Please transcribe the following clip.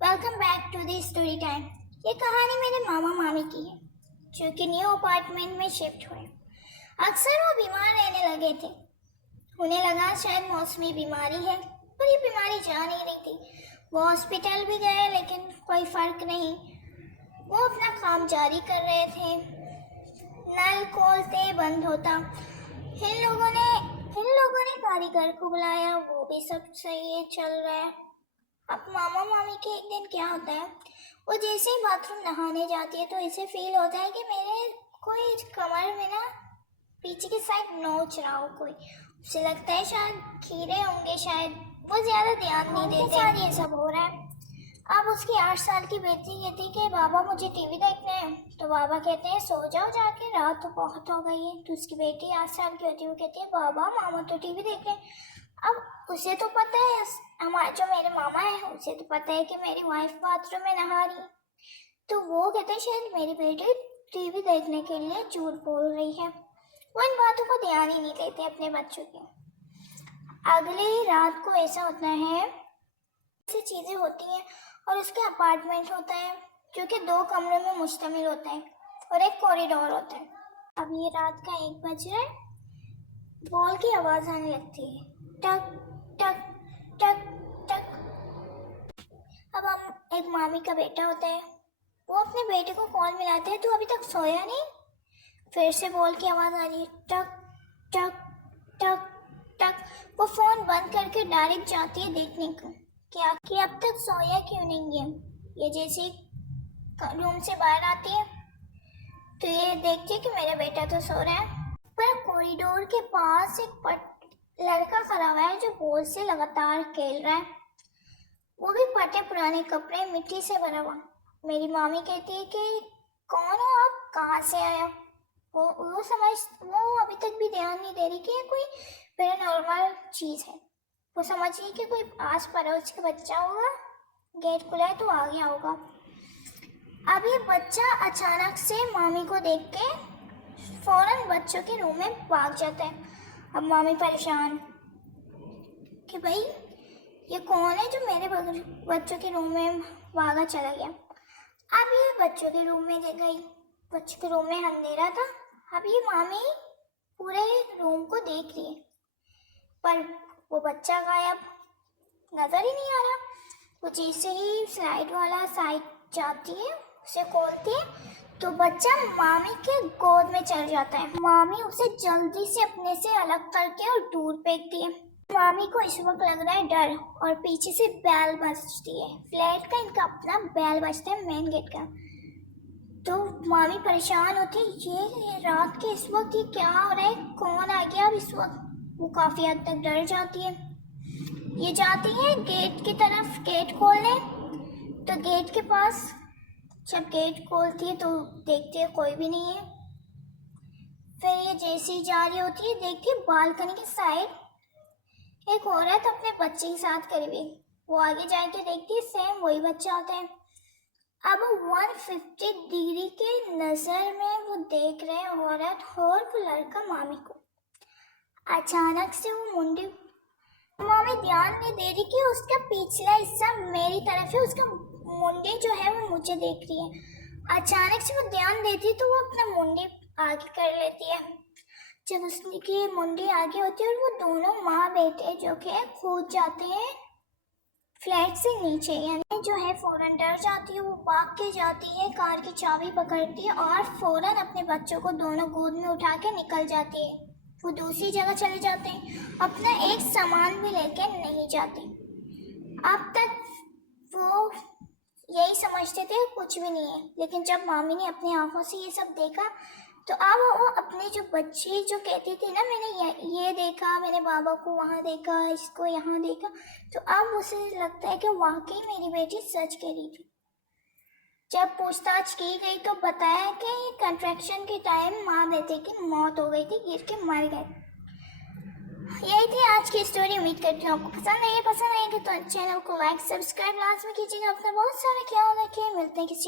Welcome back to the story time. ये कहानी मेरे मामा मामी की है जो कि न्यू अपार्टमेंट में शिफ्ट हुए। अक्सर वो बीमार रहने लगे थे। उन्हें लगा शायद मौसमी बीमारी है, पर ये बीमारी जा नहीं रही थी। वो हॉस्पिटल भी गए लेकिन कोई फर्क नहीं। वो अपना काम जारी कर रहे थे। नल खोलते बंद होता। इन लोगों ने कारीगर को बुलाया, वो भी सब सही है, चल रहा है। अब मामा मामी के एक दिन क्या होता है, वो जैसे ही बाथरूम नहाने जाती है तो इसे फील होता है कि मेरे कोई कमर में ना पीछे की साइड नोच रहा हो कोई। उसे लगता है शायद कीड़े होंगे, शायद। वो ज्यादा ध्यान नहीं देते। साथ ये सब हो रहा है। अब उसकी 8 साल की बेटी कहती कि बाबा मुझे टीवी देखना है, तो बाबा कहते हैं सो जाओ जाके, रात तो बहुत हो गई है। तो उसकी बेटी 8 साल की होती है, वो कहती है बाबा मामा तो टीवी देख रहे हैं। अब उसे तो पता है, हमारे जो मेरे मामा है उसे तो पता है कि मेरी वाइफ बाथरूम में नहा रही है। तो वो कहते हैं शायद मेरी बेटी टीवी देखने के लिए झूठ बोल रही है। वो इन बातों को ध्यान ही नहीं देते अपने बच्चों के। अगली रात को ऐसा होता है, ऐसी चीजें होती हैं और उसके अपार्टमेंट होता है जो कि 2 कमरों में मुश्तमिल होता है और एक कॉरिडोर होता है। अब ये रात का 1 बज रहा है। बॉल की आवाज आने लगती है, टक टक टक टक। अब हम एक मामी का बेटा होता है, वो अपने बेटे को कॉल मिलाते हैं, तू अभी तक सोया नहीं। फिर से बॉल की आवाज आ रही है, टक टक टक टक। वो फोन बंद करके डायरेक्ट जाती है देखने को क्या कि अब तक सोया क्यों नहीं है। ये जैसे रूम से बाहर आती है तो ये देखती है कि मेरा बेटा तो सो रहा है। पर कॉरिडोर के पास एक लड़का खड़ा हुआ है जो बॉल से लगातार खेल रहा है। वो भी फटे पुराने कपड़े, मिट्टी से भरा हुआ। मेरी मामी कहती है कि कौन हो आप, कहाँ से आया। वो अभी तक भी ध्यान नहीं दे रही कि ये कोई पैरानॉर्मल चीज है। वो समझ रही कि कोई आस पड़ोस का बच्चा होगा, गेट खुला है तो आ गया होगा। अब ये बच्चा अचानक से मामी को देख के फौरन बच्चों के रूम में भाग जाता है। अब मामी परेशान कि भाई ये कौन है जो मेरे बच्चों के रूम में भागा चला गया। अब ये बच्चों के रूम में गई। बच्चों के रूम में अंधेरा था। अब ये मामी पूरे रूम को देख रही है, पर वो बच्चा गायब, नजर ही नहीं आ रहा। वो जैसे ही स्लाइड वाला साइड जाती है, उसे खोलती है तो बच्चा मामी के गोद में चढ़ जाता है। मामी उसे जल्दी से अपने से अलग करके और दूर फेंकती है। मामी को इस वक्त लग रहा है डर, और पीछे से बेल बजती है। फ्लैट का इनका अपना बेल बजता है, मेन गेट का। तो मामी परेशान होती है, ये रात के इस वक्त ये क्या हो रहा है, कौन आ गया अब इस वक्त। वो काफी हद तक डर जाती है। ये जाती है गेट की तरफ, गेट खोलने। तो गेट के पास जब गेट खोलती है तो देखती है कोई भी नहीं है। फिर ये जैसे ही जा रही होती है, देखती है बालकनी के साइड एक औरत अपने बच्चे के साथ खड़ी हुई। वो आगे जाके देखती है, सेम वही बच्चा होता है। अब 150 डिग्री के नजर में वो देख रहे औरत और वो लड़का मामी को। अचानक से वो मुंडी, मामी ध्यान नहीं दे रही कि उसका पिछला हिस्सा मेरी तरफ है, उसका मुंडी जो है वो मुझे देख रही है। अचानक से वो ध्यान देती है तो वो अपना मुंडी आगे कर लेती है। जब उसकी मुंडी आगे होती है और वो दोनों माँ बेटे जो कि कूद जाते हैं फ्लैट से नीचे, यानी जो है फौरन डर जाती है। वो भाग के जाती है, कार की चाबी पकड़ती है और फौरन अपने बच्चों को दोनों गोद में उठा के निकल जाती है। वो दूसरी जगह चले जाते हैं, अपना एक सामान भी लेके नहीं जाते। अब तक वो यही समझते थे कुछ भी नहीं है, लेकिन जब मामी ने अपनी आंखों से ये सब देखा तो अब वो अपने जो बच्चे जो कहती थी ना, मैंने ये देखा, मैंने बाबा को वहाँ देखा, इसको यहाँ देखा, तो अब उसे लगता है कि वाकई मेरी बेटी सच कह रही थी। जब पूछताछ की गई तो बताया कि कंट्रैक्शन के टाइम माँ बेटे की मौत हो गई थी, गिर के मर गए। यही थी आज की स्टोरी। उम्मीद करती हूँ आपको पसंद आएगी तो चैनल को लाइक सब्सक्राइब लाजमी कीजिएगा। अपना बहुत सारा ख्याल रखिए। मिलते हैं किसी